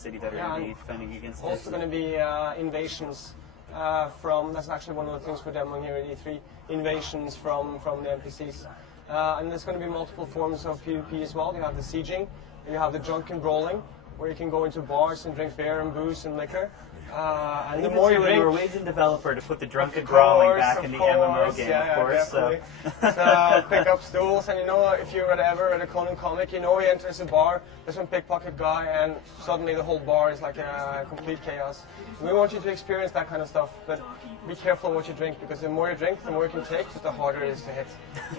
city that are going to be defending against also this. going to be invasions from, that's actually one of the things we're demoing here at E3, invasions from the NPCs. And there's going to be multiple forms of PvP as well. You have the sieging, you have the drunken brawling, where you can go into bars and drink beer and booze and liquor. And the more you drink, a Norwegian developer to put the drunken brawling back in the MMO game, yeah, of course. So pick up stools, and you know, if you're ever at a Conan comic, you know he enters a bar, there's some pickpocket guy, and suddenly the whole bar is like a complete chaos. We want you to experience that kind of stuff, but be careful what you drink, because the more you drink, the more you can take, but the harder it is to hit.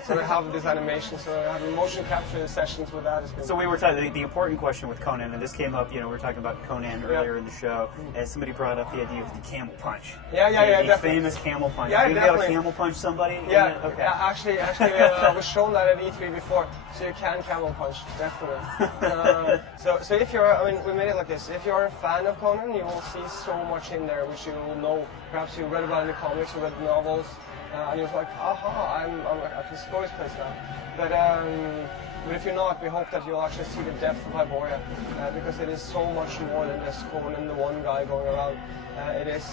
So we have this animation, so we have motion capture sessions with that. So we were talking, the important question with Conan, and this came up, you know, we were talking about Conan earlier in the show, and somebody brought up the idea of the camel punch. The famous camel punch. Yeah, Are you going to be able to camel punch somebody? Yeah, okay. Actually, I was shown that at E3 before, so you can camel punch, definitely. So if you're, I mean, we made it like this. If you're a fan of Conan, you will see so much in there which you will know. Perhaps you read about in the comics, you read the novels, and you're like, aha, I can explore this place now. But if you're not, we hope that you'll actually see the depth of Hyboria, because it is so much more than just Conan, the one guy going around. It is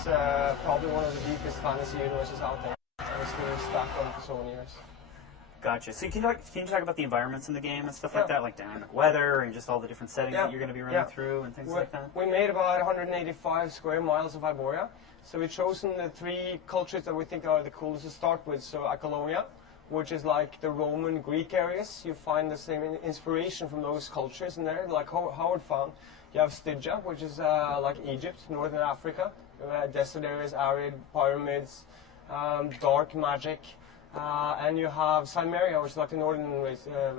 probably one of the deepest fantasy universes out there, and it's been stacked on for so many years. Gotcha. So can you talk about the environments in the game and stuff like that, like dynamic weather and just all the different settings that you're going to be running through and things like that? We made about 185 square miles of Hyboria. So we've chosen the 3 cultures that we think are the coolest to start with. So Acolonia, which is like the Roman Greek areas. You find the same inspiration from those cultures in there, like Howard found. You have Stygia, which is like Egypt, Northern Africa. Desert areas, arid, pyramids, dark magic. And you have Cimmeria, which is like the northern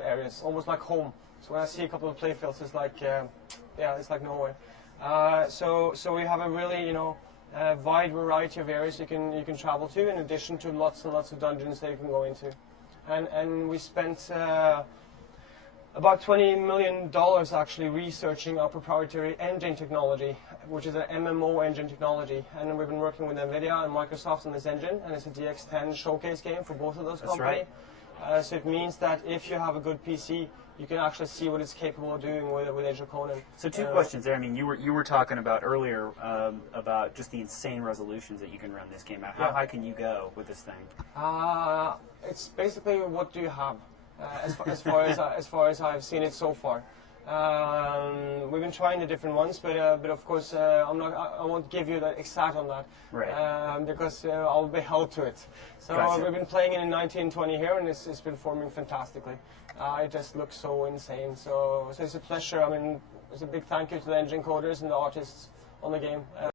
areas, almost like home. So when I see a couple of playfields, it's like, it's like Norway. So we have a really, you know, wide variety of areas you can travel to, in addition to lots and lots of dungeons that you can go into. And we spent about $20 million actually researching our proprietary engine technology, which is an MMO engine technology. And we've been working with NVIDIA and Microsoft on this engine, and it's a DX10 showcase game for both of those companies. Right. So it means that if you have a good PC, you can actually see what it's capable of doing with Age of Conan. So 2 questions there. I mean, you were talking about earlier about just the insane resolutions that you can run this game at. How high can you go with this thing? It's basically what do you have, as far as I've seen it so far. We've been trying the different ones, but of course I won't give you the exact on that, right? Because I'll be held to it. So gotcha. We've been playing it in 1920 here, and it's been performing fantastically. It just looks so insane. So it's a pleasure. I mean, it's a big thank you to the engine coders and the artists on the game.